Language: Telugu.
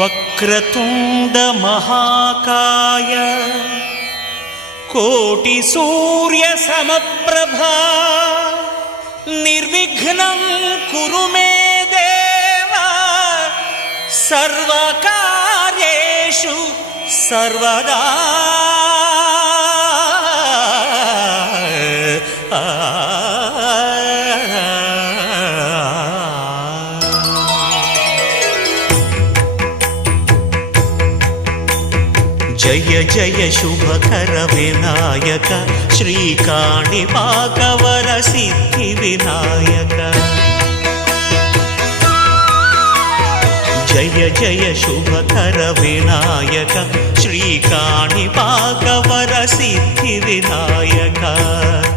వక్రతుండ మహాకాయ కోటి సూర్య సమప్రభా నిర్విఘ్నం కురు మే దేవా సర్వకార్యేషు సర్వదా. జయ జయ శుభకర వినాయక శ్రీకాణిపాకవర సిద్ధి వినాయక. జయ జయ శుభకర వినాయక శ్రీకాణిపాకవర సిద్ధి వినాయక.